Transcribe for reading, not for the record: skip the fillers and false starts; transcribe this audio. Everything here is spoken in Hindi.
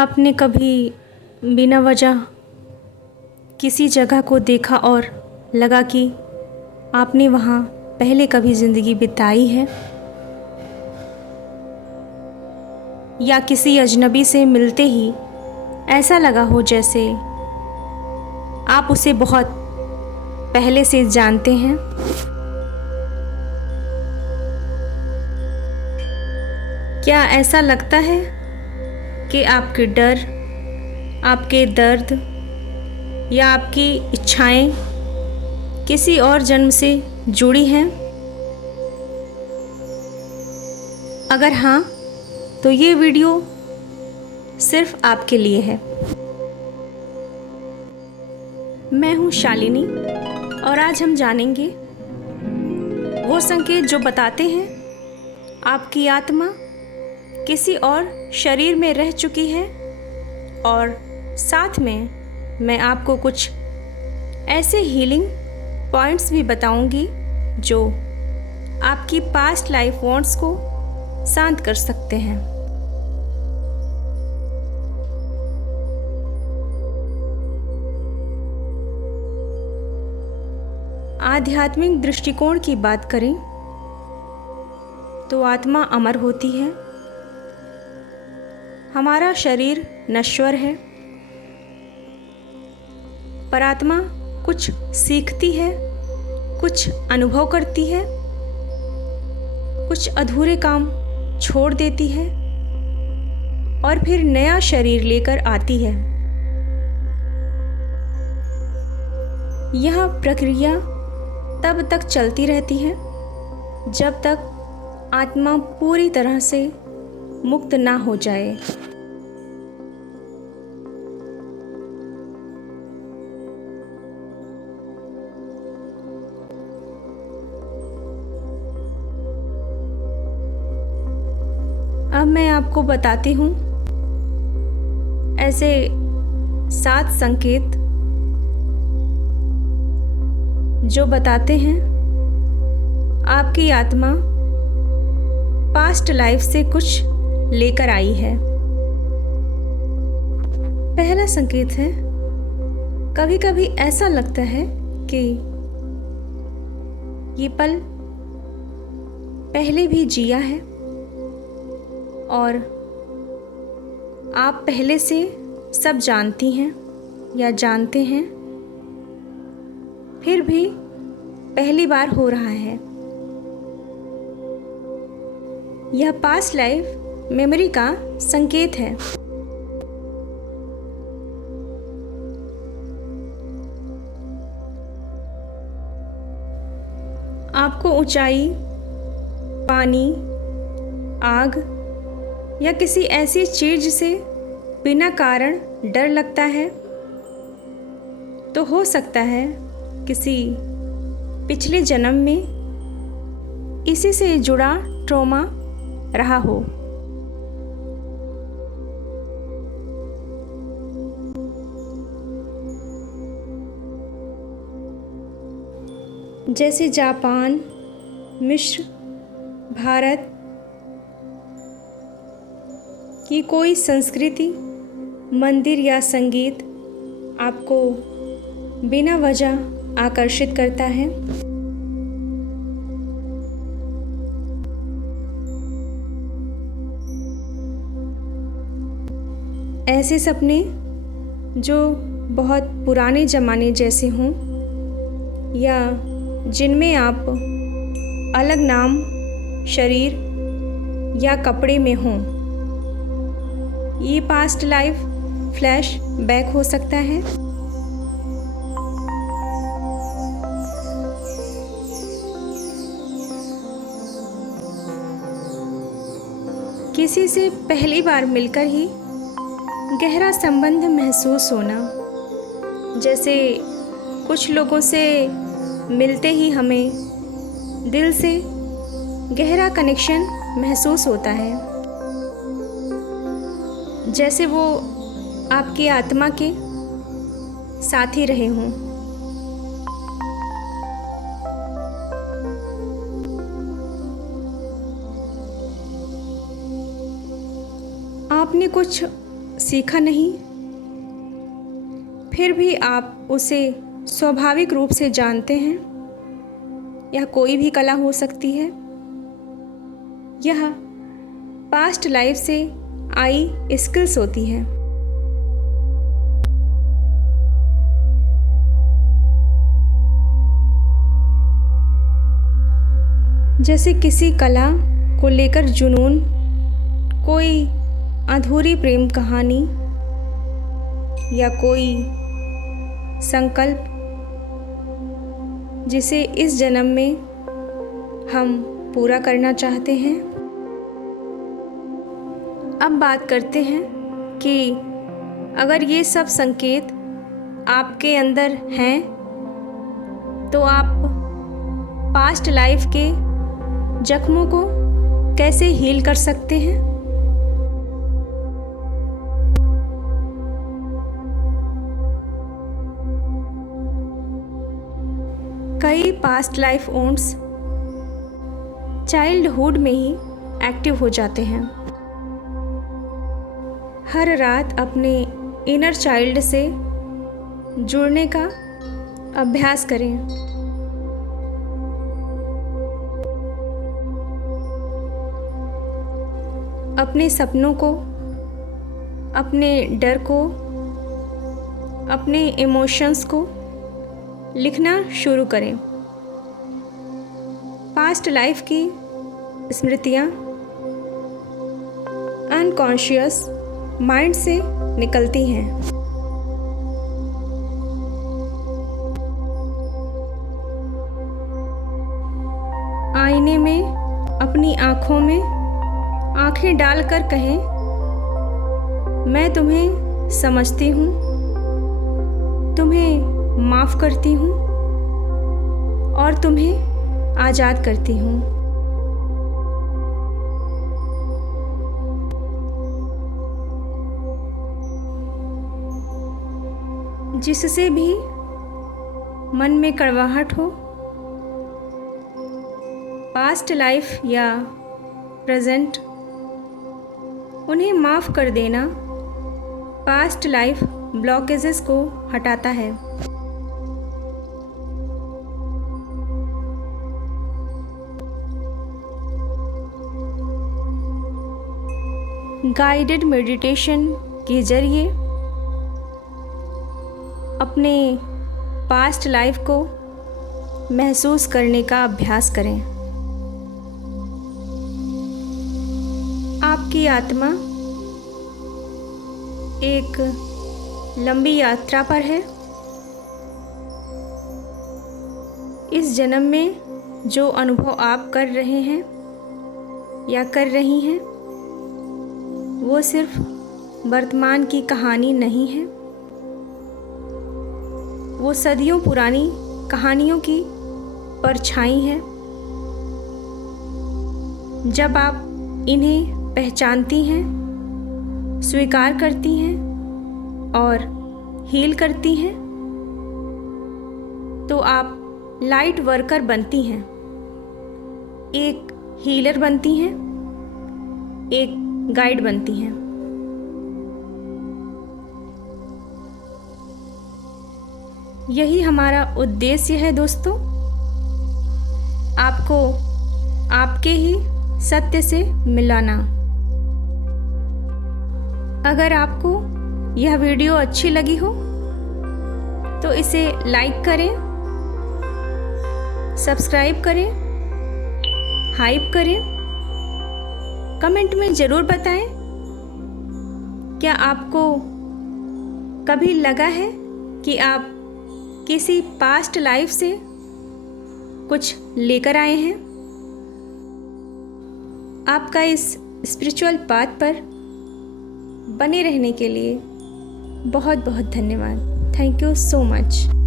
आपने कभी बिना वजह किसी जगह को देखा और लगा कि आपने वहाँ पहले कभी ज़िंदगी बिताई है? या किसी अजनबी से मिलते ही ऐसा लगा हो जैसे आप उसे बहुत पहले से जानते हैं? क्या ऐसा लगता है कि आपके डर, आपके दर्द या आपकी इच्छाएं किसी और जन्म से जुड़ी हैं? अगर हाँ, तो ये वीडियो सिर्फ आपके लिए है। मैं हूँ शालिनी और आज हम जानेंगे वो संकेत जो बताते हैं आपकी आत्मा किसी और शरीर में रह चुकी है, और साथ में मैं आपको कुछ ऐसे हीलिंग पॉइंट्स भी बताऊंगी जो आपकी पास्ट लाइफ वॉन्ट्स को शांत कर सकते हैं। आध्यात्मिक दृष्टिकोण की बात करें तो आत्मा अमर होती है। हमारा शरीर नश्वर है, पर आत्मा कुछ सीखती है, कुछ अनुभव करती है, कुछ अधूरे काम छोड़ देती है और फिर नया शरीर लेकर आती है। यह प्रक्रिया तब तक चलती रहती है जब तक आत्मा पूरी तरह से मुक्त ना हो जाए। अब मैं आपको बताती हूँ ऐसे 7 संकेत जो बताते हैं आपकी आत्मा पास्ट लाइफ से कुछ लेकर आई है। पहला संकेत है, कभी कभी ऐसा लगता है कि ये पल पहले भी जिया है और आप पहले से सब जानती हैं या जानते हैं, फिर भी पहली बार हो रहा है। यह पास्ट लाइफ मेमोरी का संकेत है। आपको ऊंचाई, पानी, आग या किसी ऐसी चीज से बिना कारण डर लगता है, तो हो सकता है किसी पिछले जन्म में इसी से जुड़ा ट्रॉमा रहा हो। जैसे जापान, मिस्र, भारत की कोई संस्कृति, मंदिर या संगीत आपको बिना वजह आकर्षित करता है। ऐसे सपने जो बहुत पुराने ज़माने जैसे हों या जिनमें आप अलग नाम, शरीर या कपड़े में हों, ये पास्ट लाइफ फ्लैश बैक हो सकता है। किसी से पहली बार मिलकर ही गहरा संबंध महसूस होना, जैसे कुछ लोगों से मिलते ही हमें दिल से गहरा कनेक्शन महसूस होता है, जैसे वो आपकी आत्मा के साथी रहे हों। आपने कुछ सीखा नहीं, फिर भी आप उसे स्वाभाविक रूप से जानते हैं। यह कोई भी कला हो सकती है। यह पास्ट लाइफ से आई स्किल्स होती है। जैसे किसी कला को लेकर जुनून, कोई अधूरी प्रेम कहानी या कोई संकल्प जिसे इस जन्म में हम पूरा करना चाहते हैं। अब बात करते हैं कि अगर ये सब संकेत आपके अंदर हैं तो आप पास्ट लाइफ के जख्मों को कैसे हील कर सकते हैं। कई पास्ट लाइफ वुंड्स चाइल्डहुड में ही एक्टिव हो जाते हैं। हर रात अपने इनर चाइल्ड से जुड़ने का अभ्यास करें। अपने सपनों को, अपने डर को, अपने इमोशंस को लिखना शुरू करें। पास्ट लाइफ की स्मृतियाँ अनकॉन्शियस माइंड से निकलती हैं। आईने में अपनी आँखों में आँखें डालकर कहें, मैं तुम्हें समझती हूँ, तुम्हें माफ़ करती हूँ और तुम्हें आज़ाद करती हूँ। जिससे भी मन में कड़वाहट हो, पास्ट लाइफ या प्रेजेंट, उन्हें माफ़ कर देना पास्ट लाइफ ब्लॉकेजेस को हटाता है। गाइडेड मेडिटेशन के जरिए अपने पास्ट लाइफ को महसूस करने का अभ्यास करें। आपकी आत्मा एक लंबी यात्रा पर है। इस जन्म में जो अनुभव आप कर रहे हैं या कर रही हैं, वो सिर्फ वर्तमान की कहानी नहीं है, वो सदियों पुरानी कहानियों की परछाई है। जब आप इन्हें पहचानती हैं, स्वीकार करती हैं और हील करती हैं, तो आप लाइट वर्कर बनती हैं, एक हीलर बनती हैं, एक गाइड बनती हैं। यही हमारा उद्देश्य है दोस्तों, आपको आपके ही सत्य से मिलाना। अगर आपको यह वीडियो अच्छी लगी हो तो इसे लाइक करें, सब्सक्राइब करें, हाइप करें। कमेंट में ज़रूर बताएं, क्या आपको कभी लगा है कि आप किसी पास्ट लाइफ से कुछ लेकर आए हैं? आपका इस स्पिरिचुअल पाथ पर बने रहने के लिए बहुत बहुत धन्यवाद। Thank you so much.